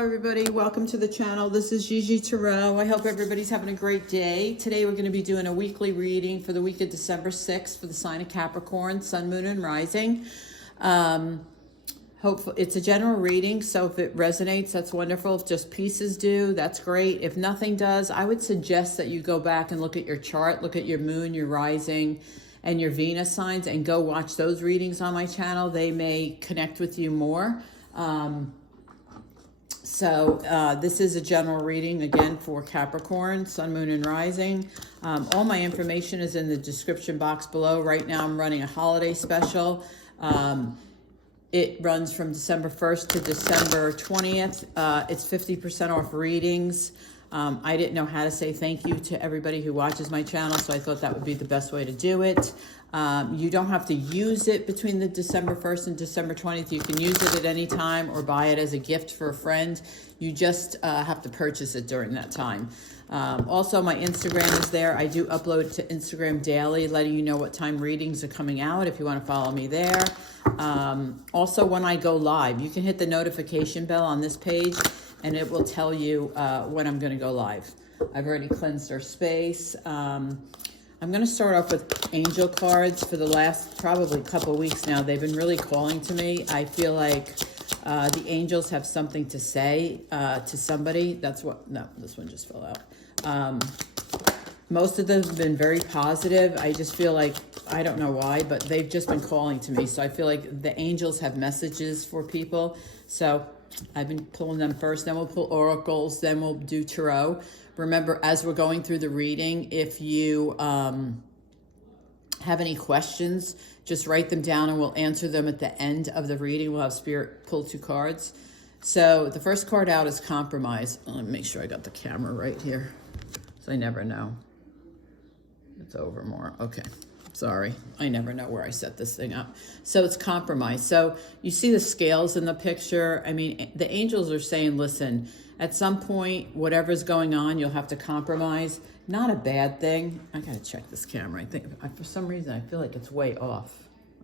everybody, welcome to the channel. This is Gigi Tarot. I hope everybody's having a great day. Today we're going to be doing a weekly reading for the week of December 6th for the sign of Capricorn, Sun, Moon, and Rising. Hopefully it's a general reading, so if it resonates, that's wonderful. If just pieces do, that's great. If nothing does, I would suggest that you go back and look at your chart, look at your moon, your rising, and your Venus signs, and go watch those readings on my channel. They may connect with you more. This is a general reading, again, for Capricorn, Sun, Moon, and Rising. All my information is in the description box below. Right now I'm running a holiday special. It runs from December 1st to December 20th. It's 50% off readings. I didn't know how to say thank you to everybody who watches my channel, so I thought that would be the best way to do it. You don't have to use it between the December 1st and December 20th. You can use it at any time or buy it as a gift for a friend. You just have to purchase it during that time. Also, my Instagram is there. I do upload it to Instagram daily, letting you know what time readings are coming out if you want to follow me there. Also, when I go live, you can hit the notification bell on this page, and it will tell you when I'm going to go live. I've already cleansed our space. I'm going to start off with angel cards. For the last probably couple weeks now, they've been really calling to me. I feel like the angels have something to say to somebody. That's what, no, this one just fell out. Most of them have been very positive. I just feel like, I don't know why, but they've just been calling to me. So I feel like the angels have messages for people. So I've been pulling them first, then we'll pull oracles, then we'll do tarot. Remember, as we're going through the reading, if you have any questions, just write them down and we'll answer them at the end of the reading. We'll have Spirit pull 2 cards. So the first card out is compromise. Let me make sure I got the camera right here, so I never know. It's over more. Okay. Sorry, I never know where I set this thing up. So it's compromise. So you see the scales in the picture. I mean, the angels are saying, listen, at some point, whatever's going on, you'll have to compromise. Not a bad thing. I gotta check this camera. I think, for some reason, I feel like it's way off.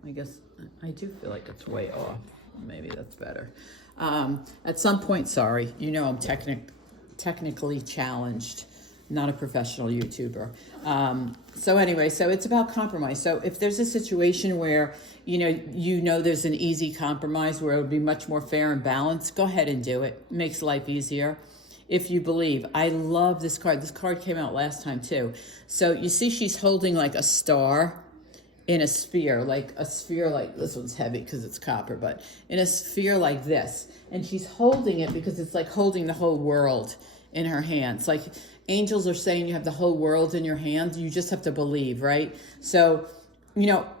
I guess I do feel like it's way off. Maybe that's better. At some point, sorry, you know I'm technically challenged. Not a professional YouTuber. So anyway, so it's about compromise. So if there's a situation where, you know there's an easy compromise where it would be much more fair and balanced, go ahead and do it. Makes life easier. If you believe. I love this card. This card came out last time too. So you see she's holding like a star in a sphere, like this one's heavy because it's copper, but in a sphere like this. And she's holding it because it's like holding the whole world in her hands. Like angels are saying you have the whole world in your hands. You just have to believe, right? So,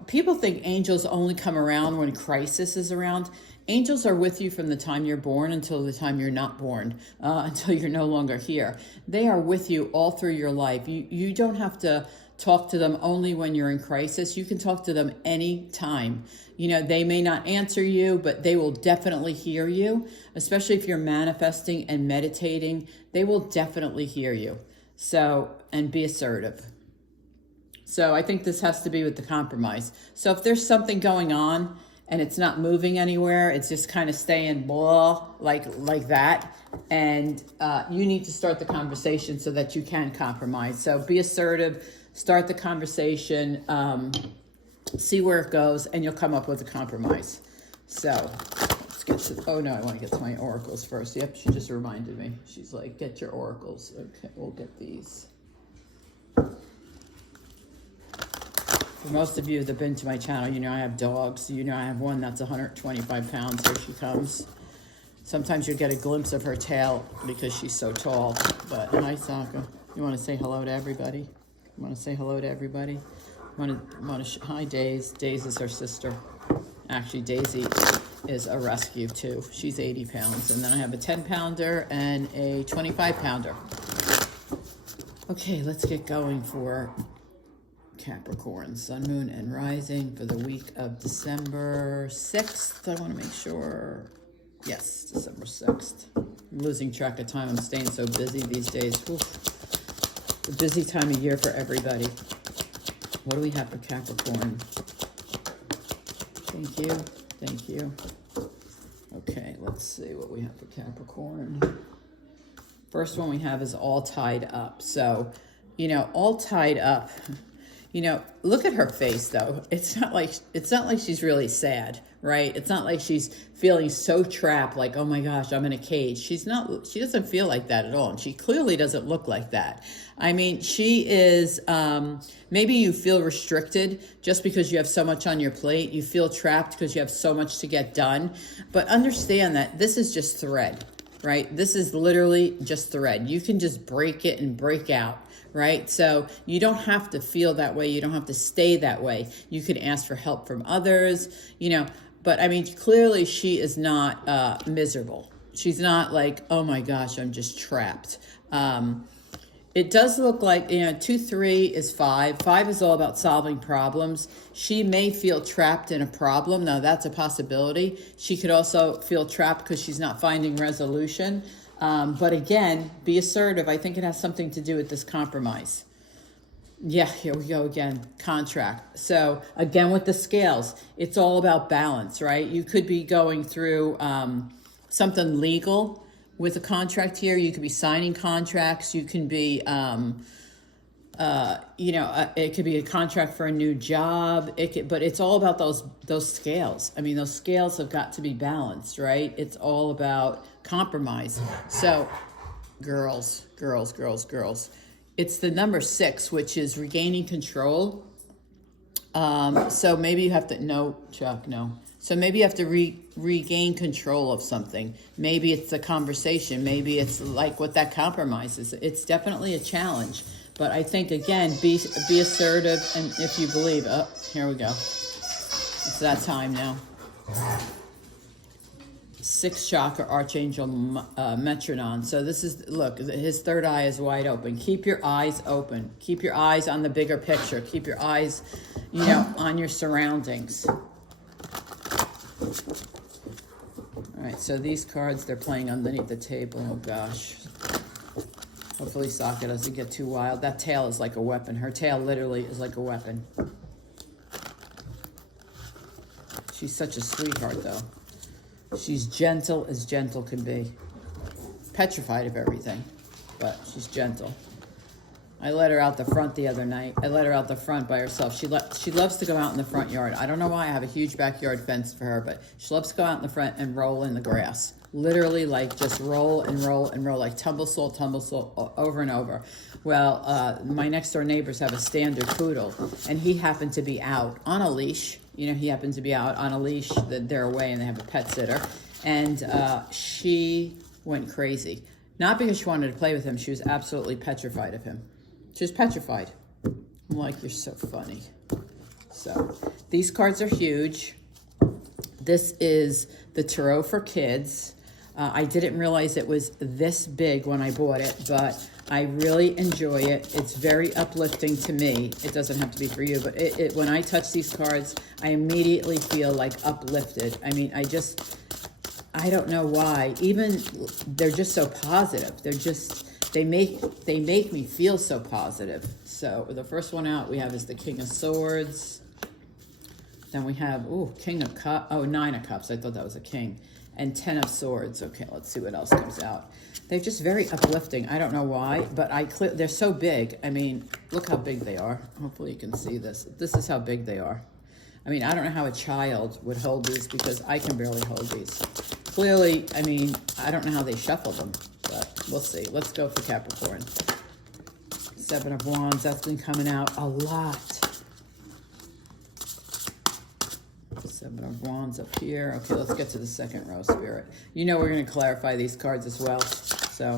people think angels only come around when crisis is around. Angels are with you from the time you're born until the time you're not born, until you're no longer here. They are with you all through your life. You don't have to talk to them only when you're in crisis. You can talk to them anytime. They may not answer you, but they will definitely hear you, especially if you're manifesting and meditating. They will definitely hear you. So, and be assertive. So I think this has to be with the compromise. So if there's something going on and it's not moving anywhere, it's just kind of staying blah, like that. And you need to start the conversation so that you can compromise. So be assertive, start the conversation, see where it goes, and you'll come up with a compromise. So let's get to, oh no, I want to get to my oracles first. Yep, she just reminded me. She's like, get your oracles. Okay, we'll get these. For most of you that have been to my channel, I have dogs. I have one that's 125 pounds. Here she comes. Sometimes you get a glimpse of her tail because she's so tall. But hi, Saka. You want to say hello to everybody? You want to say hello to everybody? Hi, Daisy. Daisy is her sister. Actually, Daisy is a rescue too. She's 80 pounds. And then I have a 10-pounder and a 25-pounder. Okay, let's get going for Capricorn, Sun, Moon, and Rising for the week of December 6th. I want to make sure. Yes, December 6th. I'm losing track of time. I'm staying so busy these days. Oof. A busy time of year for everybody. What do we have for Capricorn? Thank you. Thank you. Okay, let's see what we have for Capricorn. First one we have is all tied up. So, you know, all tied up. You know, look at her face though. It's not like she's really sad, right? It's not like she's feeling so trapped, like, oh my gosh, I'm in a cage. She doesn't feel like that at all. And she clearly doesn't look like that. I mean, she is, maybe you feel restricted just because you have so much on your plate. You feel trapped because you have so much to get done. But understand that this is just thread, right? This is literally just thread. You can just break it and break out. Right? So you don't have to feel that way. You don't have to stay that way. You can ask for help from others, you know, but I mean, clearly she is not miserable. She's not like, oh my gosh, I'm just trapped. It does look like, you know, 2, 3 is 5. 5 is all about solving problems. She may feel trapped in a problem. Now that's a possibility. She could also feel trapped because she's not finding resolution. But again, be assertive. I think it has something to do with this compromise. Yeah, here we go again. Contract. So again, with the scales, it's all about balance, right? You could be going through something legal with a contract here. You could be signing contracts. You can be, it could be a contract for a new job. But it's all about those scales. I mean, those scales have got to be balanced, right? It's all about compromise. So girls. It's the number 6, which is regaining control. So maybe you have to, no, Chuck, no. So maybe you have to regain control of something. Maybe it's a conversation. Maybe it's like what that compromise is. It's definitely a challenge. But I think, again, be assertive, and if you believe, oh, here we go. It's that time now. 6th chakra, Archangel Metrodon. So this is, look, his third eye is wide open. Keep your eyes open. Keep your eyes on the bigger picture. Keep your eyes, you know, on your surroundings. All right, so these cards, they're playing underneath the table. Oh, gosh. Hopefully Sokka doesn't get too wild. That tail is like a weapon. Her tail literally is like a weapon. She's such a sweetheart, though. She's gentle as gentle can be. Petrified of everything, but she's gentle. I let her out the front the other night. I let her out the front by herself. She loves to go out in the front yard. I don't know why. I have a huge backyard fence for her, but she loves to go out in the front and roll in the grass. Literally, like, just roll and roll and roll, like tumble salt, over and over. Well, my next door neighbors have a standard poodle, and he happened to be out on a leash. You know, he happened to be out on a leash. They're away, and they have a pet sitter. And she went crazy. Not because she wanted to play with him. She was absolutely petrified of him. She was petrified. I'm like, you're so funny. So these cards are huge. This is the Tarot for Kids. I didn't realize it was this big when I bought it, but I really enjoy it. It's very uplifting to me. It doesn't have to be for you, but when I touch these cards, I immediately feel like uplifted. I mean, I don't know why. Even they're just so positive. They make me feel so positive. So the first one out we have is the King of Swords. Then we have, King of Cups. Oh, 9 of Cups. I thought that was a king. And 10 of Swords. Okay, let's see what else comes out. They're just very uplifting. I don't know why, but they're so big. I mean, look how big they are. Hopefully you can see this. This is how big they are. I mean, I don't know how a child would hold these because I can barely hold these. Clearly, I mean, I don't know how they shuffle them, but we'll see. Let's go for Capricorn. 7 of Wands. That's been coming out a lot. 7 of Wands up here. Okay, let's get to the second row, Spirit. You know we're going to clarify these cards as well. So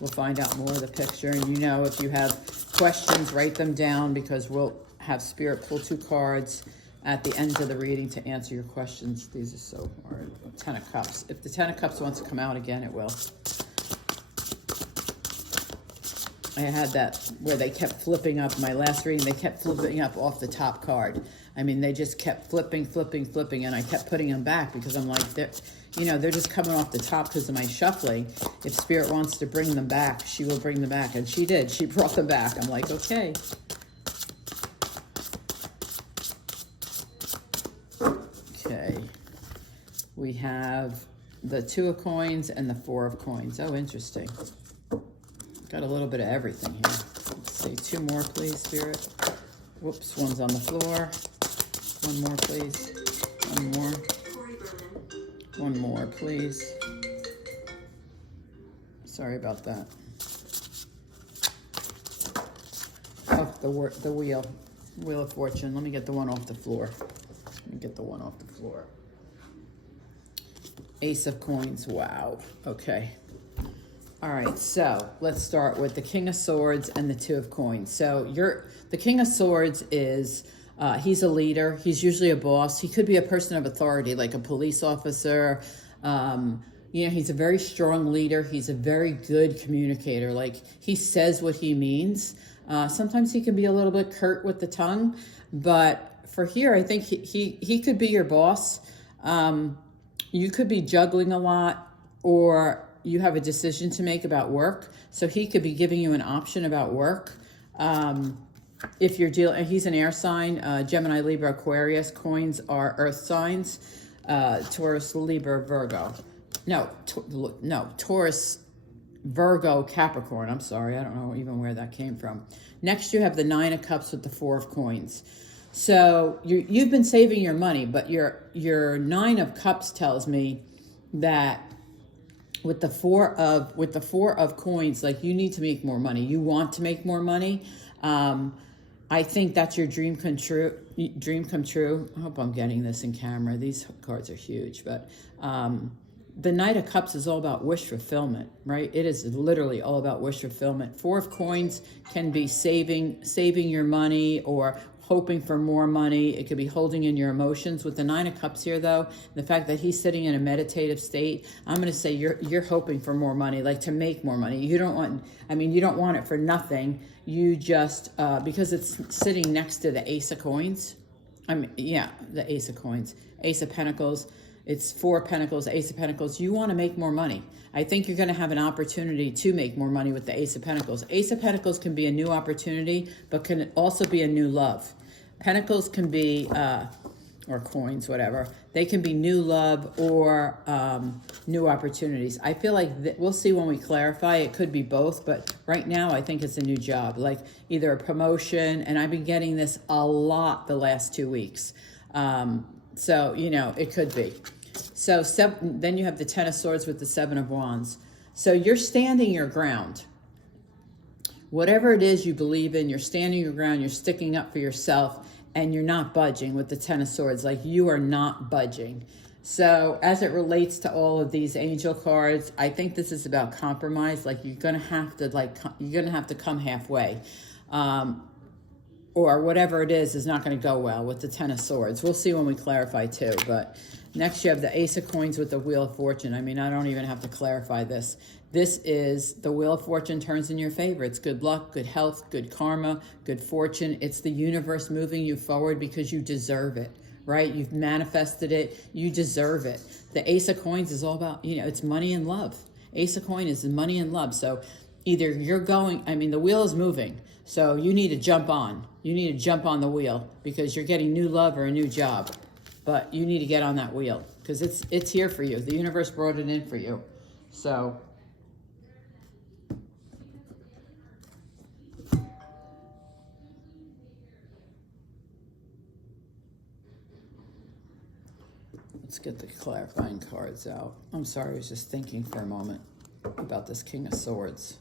we'll find out more of the picture. And you know, if you have questions, write them down because we'll have Spirit pull 2 cards at the end of the reading to answer your questions. These are so hard. 10 of Cups. If the 10 of Cups wants to come out again, it will. I had that where they kept flipping up. My last reading, they kept flipping up off the top card. I mean, they just kept flipping, and I kept putting them back because I'm like, they're just coming off the top because of my shuffling. If Spirit wants to bring them back, she will bring them back. And she did. She brought them back. I'm like, okay. Okay. We have the Two of Coins, and the Four of Coins. Oh, interesting. Got a little bit of everything here. Let's see, 2 more, please, Spirit. Whoops, one's on the floor. 1 more, please. 1 more. 1 more, please. Sorry about that. Oh, the wheel. Wheel of Fortune. Let me get the one off the floor. Let me get the one off the floor. Ace of Coins. Wow. Okay. All right. So let's start with the King of Swords and the Two of Coins. So the King of Swords is, he's a leader. He's usually a boss. He could be a person of authority, like a police officer. He's a very strong leader. He's a very good communicator. Like, he says what he means. Sometimes he can be a little bit curt with the tongue, but for here, I think he could be your boss. You could be juggling a lot, or you have a decision to make about work. So he could be giving you an option about work. If you're dealing, he's an air sign, Gemini, Libra, Aquarius. Coins are earth signs, Taurus, Libra, Virgo. No, Taurus, Virgo, Capricorn. I'm sorry, I don't know even where that came from. Next, you have the 9 of Cups with the 4 of Coins. So you've been saving your money, but your 9 of Cups tells me that with the 4 of Coins, like, you need to make more money. You want to make more money. I think that's your dream come true. I hope I'm getting this in camera. These cards are huge, but the Knight of Cups is all about wish fulfillment, right? It is literally all about wish fulfillment. 4 of Coins can be saving your money or hoping for more money. It could be holding in your emotions. With the 9 of Cups here, though, the fact that he's sitting in a meditative state, I'm going to say you're hoping for more money, like to make more money. You don't want it for nothing. You just, because it's sitting next to the Ace of Coins. The Ace of Coins. Ace of Pentacles. It's 4 of Pentacles, Ace of Pentacles. You want to make more money. I think you're going to have an opportunity to make more money with the Ace of Pentacles. Ace of Pentacles can be a new opportunity, but can also be a new love. Pentacles can be, or coins, whatever. They can be new love or new opportunities. I feel like we'll see when we clarify. It could be both, but right now I think it's a new job, like either a promotion, and I've been getting this a lot the last 2 weeks. So, it could be. So then you have the 10 of Swords with the 7 of Wands. So you're standing your ground. Whatever it is you believe in, you're standing your ground, you're sticking up for yourself, and you're not budging with the 10 of Swords. Like, you are not budging. So as it relates to all of these angel cards, I think this is about compromise. Like, you're going to have to come halfway. Or whatever it is not going to go well with the 10 of Swords. We'll see when we clarify too. But next you have the Ace of Coins with the Wheel of Fortune. I mean, I don't even have to clarify this. This is the Wheel of Fortune turns in your favor. It's good luck, good health, good karma, good fortune. It's the universe moving you forward because you deserve it, right? You've manifested it. You deserve it. The Ace of Coins is all about, it's money and love. Ace of Coins is money and love. So either the wheel is moving. So you need to jump on. You need to jump on the wheel because you're getting new love or a new job. But you need to get on that wheel because it's here for you. The universe brought it in for you. So let's get the clarifying cards out. I'm sorry, I was just thinking for a moment about this King of Swords.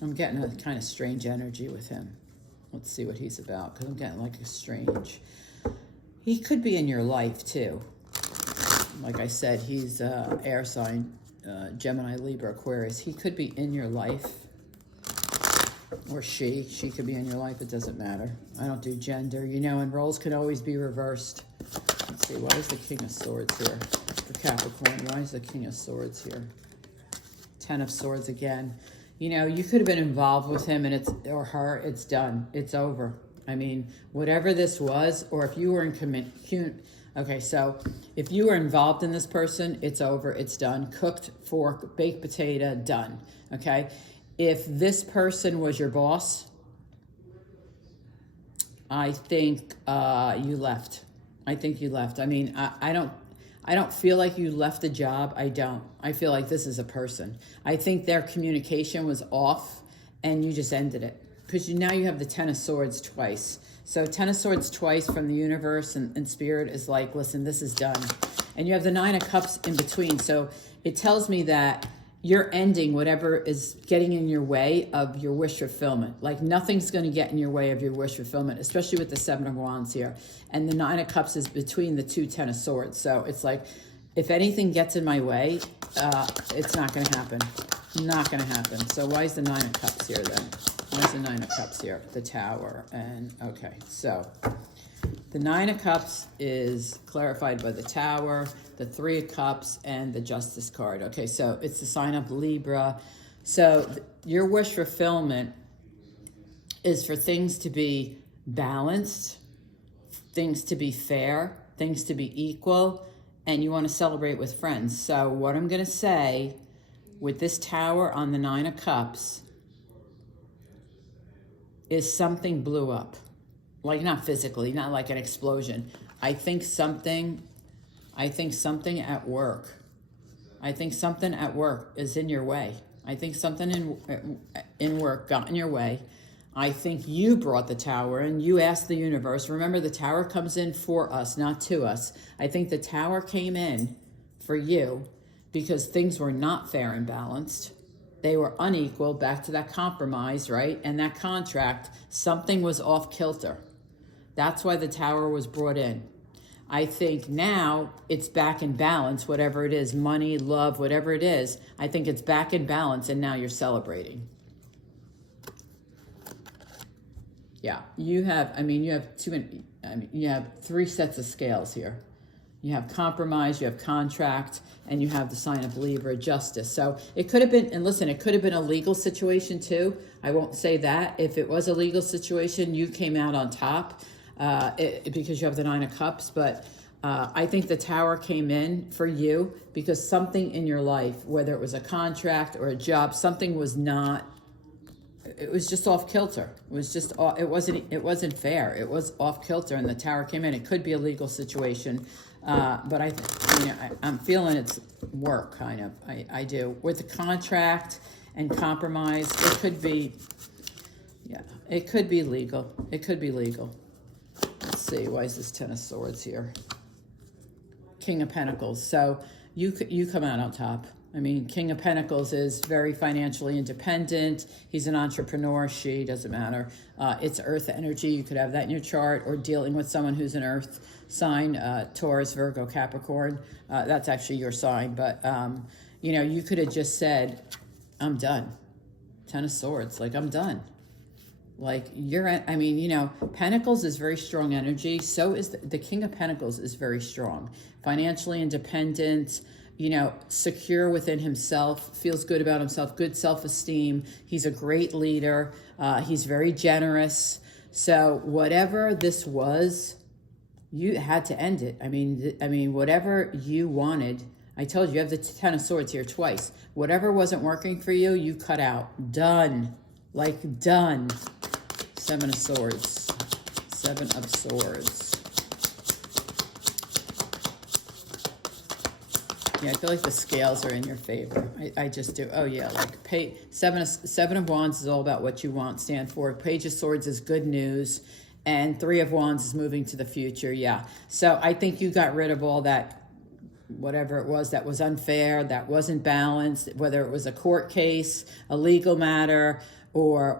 I'm getting a kind of strange energy with him. Let's see what he's about, because I'm getting like a strange... He could be in your life, too. Like I said, he's air sign, Gemini, Libra, Aquarius. He could be in your life. Or she could be in your life. It doesn't matter. I don't do gender, and roles can always be reversed. Let's see, why is the King of Swords here? For Capricorn, why is the King of Swords here? 10 of Swords again. You could have been involved with him or her. It's done. It's over. I mean, whatever this was, or if you were if you were involved in this person, it's over. It's done. Cooked fork, baked potato, done. Okay. If this person was your boss, I think you left. I think you left. I mean, I I don't feel like you left a job. I don't. I feel like this is a person. I think their communication was off and you just ended it. Because now you have the Ten of Swords twice. So Ten of Swords twice from the universe and spirit is like, listen, this is done. And you have the Nine of Cups in between. So it tells me that you're ending whatever is getting in your way of your wish fulfillment. Like nothing's going to get in your way of your wish fulfillment, especially with the Seven of Wands here. And the Nine of Cups is between the two Ten of Swords. So it's like, if anything gets in my way, it's not going to happen. Not going to happen. So why is the Nine of Cups here then? Why is the Nine of Cups here? The Tower. And okay, so the Nine of Cups is clarified by the Tower, the Three of Cups, and the Justice card. Okay, so it's the sign of Libra. So your wish fulfillment is for things to be balanced, things to be fair, things to be equal, and you want to celebrate with friends. So what I'm going to say with this Tower on the Nine of Cups is something blew up. Like not physically, not like an explosion. I think something at work. I think something at work is in your way. I think something in work got in your way. I think you brought the Tower and you asked the universe. Remember, the Tower comes in for us, not to us. I think the Tower came in for you because things were not fair and balanced. They were unequal, back to that compromise, right? And that contract, something was off kilter. That's why the Tower was brought in. I think now it's back in balance, whatever it is, money, love, whatever it is. I think it's back in balance and now you're celebrating. Yeah, you have three sets of scales here. You have compromise, you have contract, and you have the sign of Libra, justice. So it could have been, and listen, it could have been a legal situation too. I won't say that. If it was a legal situation, you came out on top because you have the Nine of Cups. But I think the Tower came in for you because something in your life, whether it was a contract or a job, something was not, it was just off kilter. It was just, it wasn't fair. It was off kilter and the Tower came in. It could be a legal situation. But I'm feeling it's work, kind of. I do. With the contract and compromise, it could be, yeah, it could be legal. It could be legal. Let's see, why is this Ten of Swords here? King of Pentacles. So you come out on top. I mean, King of Pentacles is very financially independent. He's an entrepreneur. She, doesn't matter. It's earth energy. You could have that in your chart, or dealing with someone who's an earth sign, Taurus, Virgo, Capricorn. That's actually your sign. But, you could have just said, I'm done. Ten of Swords. Like, I'm done. Like, Pentacles is very strong energy. So is the King of Pentacles is very strong. Financially independent, secure within himself, feels good about himself, good self-esteem. He's a great leader. He's very generous. So whatever this was, you had to end it. I mean, whatever you wanted, I told you, you have the Ten of Swords here twice. Whatever wasn't working for you, you cut out. Done. Like, done. Seven of Swords. Seven of Swords. Yeah, I feel like the scales are in your favor. I just do. Oh, yeah, like Seven of Wands is all about what you want, stand for. Page of Swords is good news. And Three of Wands is moving to the future, yeah. So I think you got rid of all that, whatever it was that was unfair, that wasn't balanced, whether it was a court case, a legal matter, or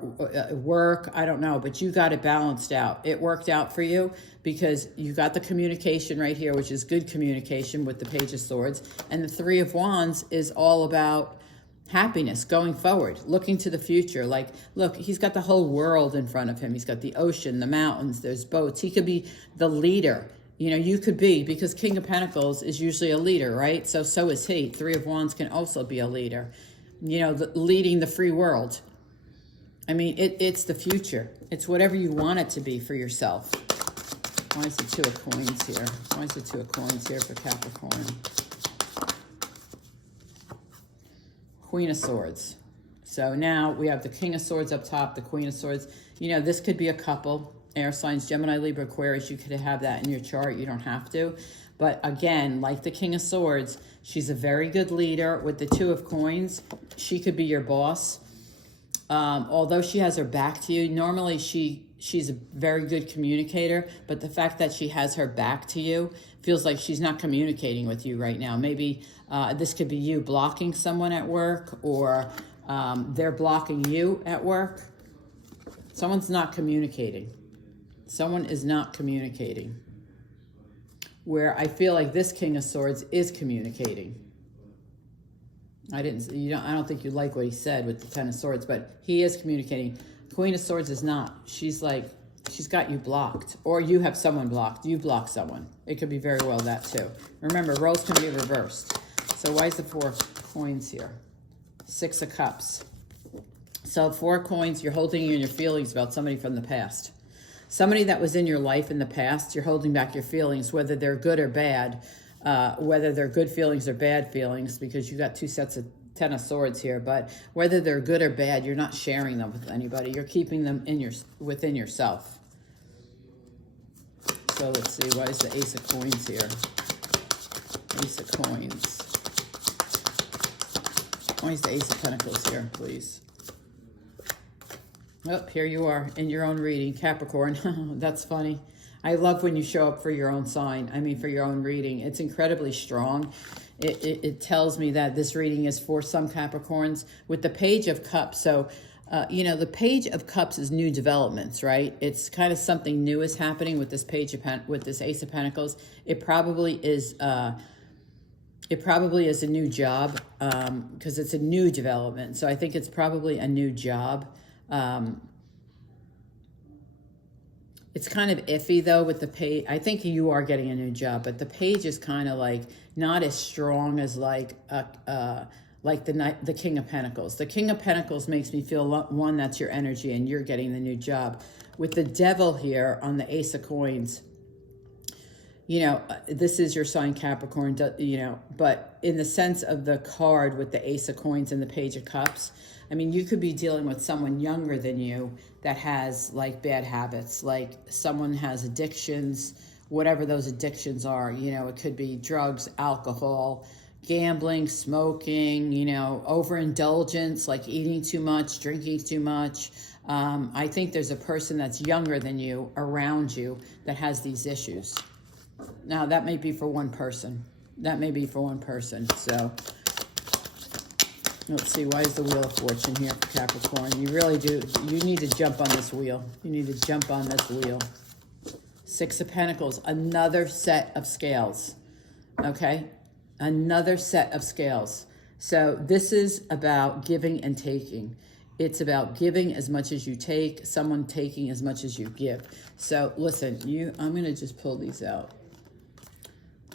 work, I don't know, but you got it balanced out. It worked out for you because you got the communication right here, which is good communication with the Page of Swords. And the Three of Wands is all about happiness, going forward, looking to the future. Like, look, he's got the whole world in front of him. He's got the ocean, the mountains, there's boats. He could be the leader. You could be, because King of Pentacles is usually a leader, right? So is he. Three of Wands can also be a leader, leading the free world. I mean, it's the future. It's whatever you want it to be for yourself. Why is the Two of Coins here? Why is the Two of Coins here for Capricorn? Queen of Swords. So now we have the King of Swords up top, the Queen of Swords. This could be a couple. Air signs, Gemini, Libra, Aquarius. You could have that in your chart. You don't have to. But again, like the King of Swords, she's a very good leader. With the Two of Coins, she could be your boss. Although she has her back to you, normally she's a very good communicator, but the fact that she has her back to you feels like she's not communicating with you right now. Maybe this could be you blocking someone at work, or they're blocking you at work. Someone's not communicating. Someone is not communicating. Where I feel like this King of Swords is communicating. I don't think you like what he said with the Ten of Swords, but he is communicating. Queen of Swords is not. She's got you blocked, or you have someone blocked. You block someone. It could be very well that too. Remember, roles can be reversed. So why is the Four of Coins here? Six of Cups. So 4 coins, you're holding in your feelings about somebody from the past. Somebody that was in your life in the past, you're holding back your feelings, whether they're good or bad, whether they're good feelings or bad feelings, because you got 2 sets of Ten of Swords here, but whether they're good or bad, you're not sharing them with anybody. You're keeping them within yourself. So let's see, why is the Ace of Coins here? Ace of Coins. Why is the Ace of Pentacles here, please? Oh, here you are in your own reading, Capricorn. That's funny. I love when you show up for your own sign. I mean, for your own reading. It's incredibly strong. It tells me that this reading is for some Capricorns with the Page of Cups. So, the Page of Cups is new developments, right? It's kind of something new is happening with this with this Ace of Pentacles. It probably is a new job, because it's a new development. So I think it's probably a new job. It's kind of iffy though with the Page. I think you are getting a new job, but the Page is kind of like not as strong as like the King of Pentacles. The King of Pentacles makes me feel one, that's your energy and you're getting the new job. With the Devil here on the Ace of Coins, this is your sign, Capricorn, but in the sense of the card with the Ace of Coins and the Page of Cups, I mean, you could be dealing with someone younger than you that has like bad habits, like someone has addictions, whatever those addictions are. It could be drugs, alcohol, gambling, smoking, overindulgence, like eating too much, drinking too much. I think there's a person that's younger than you around you that has these issues. Now, that may be for one person. So let's see, why is the Wheel of Fortune here for Capricorn? You really do. You need to jump on this wheel. Six of Pentacles, another set of scales. Okay? Another set of scales. So this is about giving and taking. It's about giving as much as you take, someone taking as much as you give. So listen, I'm going to just pull these out.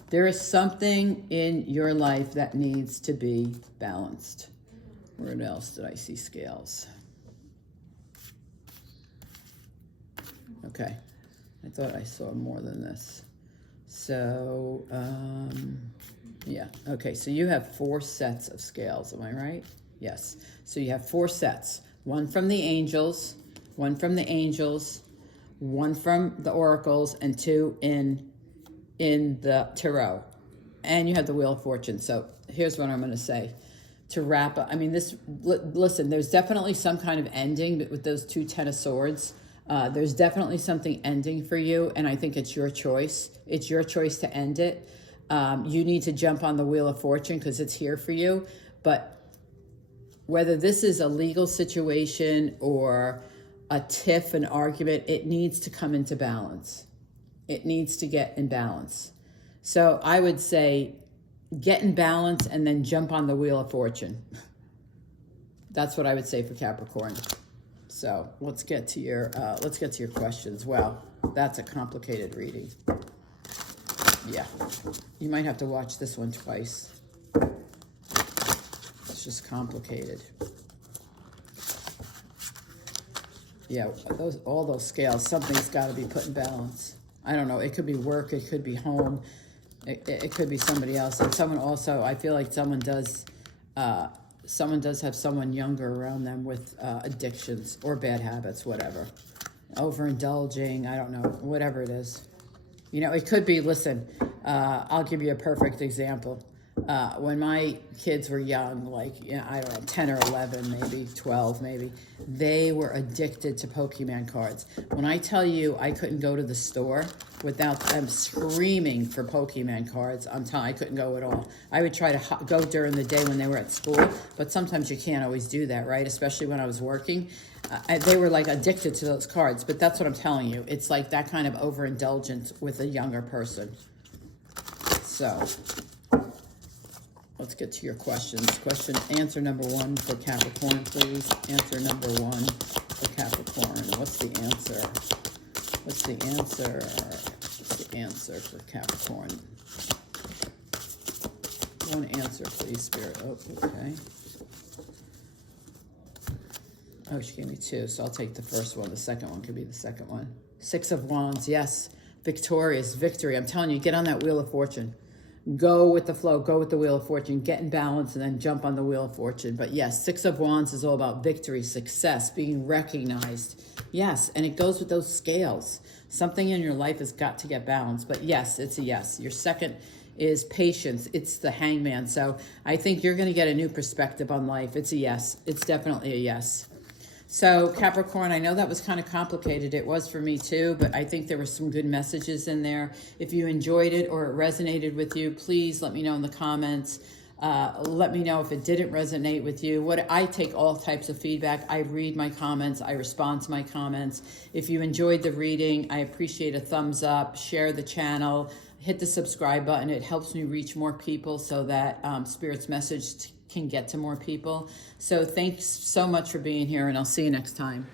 There is something in your life that needs to be balanced. Where else did I see scales? Okay. I thought I saw more than this. So, yeah. Okay, so you have 4 sets of scales. Am I right? Yes. So you have 4 sets. One from the angels, one from the oracles, and 2 in the tarot. And you have the Wheel of Fortune. So here's what I'm going to say. To wrap up, I mean, listen, there's definitely some kind of ending with those 2 Ten of Swords. There's definitely something ending for you, and I think it's your choice. It's your choice to end it. You need to jump on the Wheel of Fortune because it's here for you. But whether this is a legal situation or a tiff, an argument, it needs to come into balance. It needs to get in balance. So I would say get in balance and then jump on the Wheel of Fortune. That's what I would say for Capricorn. So let's get to your questions. Wow, that's a complicated reading. Yeah, you might have to watch this one twice. It's just complicated. Yeah, all those scales, something's got to be put in balance. I don't know. It could be work. It could be home. It could be somebody else. And someone also, I feel like someone does have someone younger around them with addictions or bad habits, whatever. Overindulging, I don't know, whatever it is. You know, it could be, listen, I'll give you a perfect example. When my kids were young, like, you know, I don't know, 10 or 11, maybe 12, maybe, they were addicted to Pokemon cards. When I tell you I couldn't go to the store without them screaming for Pokemon cards, I'm telling you, I couldn't go at all. I would try to go during the day when they were at school, but sometimes you can't always do that, right? Especially when I was working. They were like addicted to those cards, but that's what I'm telling you. It's like that kind of overindulgence with a younger person. So let's get to your questions. Answer number 1 for Capricorn, please. Answer number 1 for Capricorn. What's the answer? What's the answer? What's the answer for Capricorn? One answer, please, Spirit. Oh, okay. Oh, she gave me 2, so I'll take the first one. The second one could be the second one. 6 of Wands, yes. Victorious, victory. I'm telling you, get on that Wheel of Fortune. Go with the flow. Go with the Wheel of Fortune. Get in balance and then jump on the Wheel of Fortune. But yes, 6 of Wands is all about victory, success, being recognized. Yes, and it goes with those scales. Something in your life has got to get balanced. But yes, it's a yes. Your second is patience. It's the Hangman. So I think you're going to get a new perspective on life. It's a yes. It's definitely a yes. So Capricorn, I know that was kind of complicated. It was for me too, but I think there were some good messages in there. If you enjoyed it or it resonated with you, please let me know in the comments. Let me know if it didn't resonate with you. I take all types of feedback. I read my comments. I respond to my comments. If you enjoyed the reading, I appreciate a thumbs up. Share the channel. Hit the subscribe button. It helps me reach more people so that Spirit's message can get to more people. So thanks so much for being here, and I'll see you next time.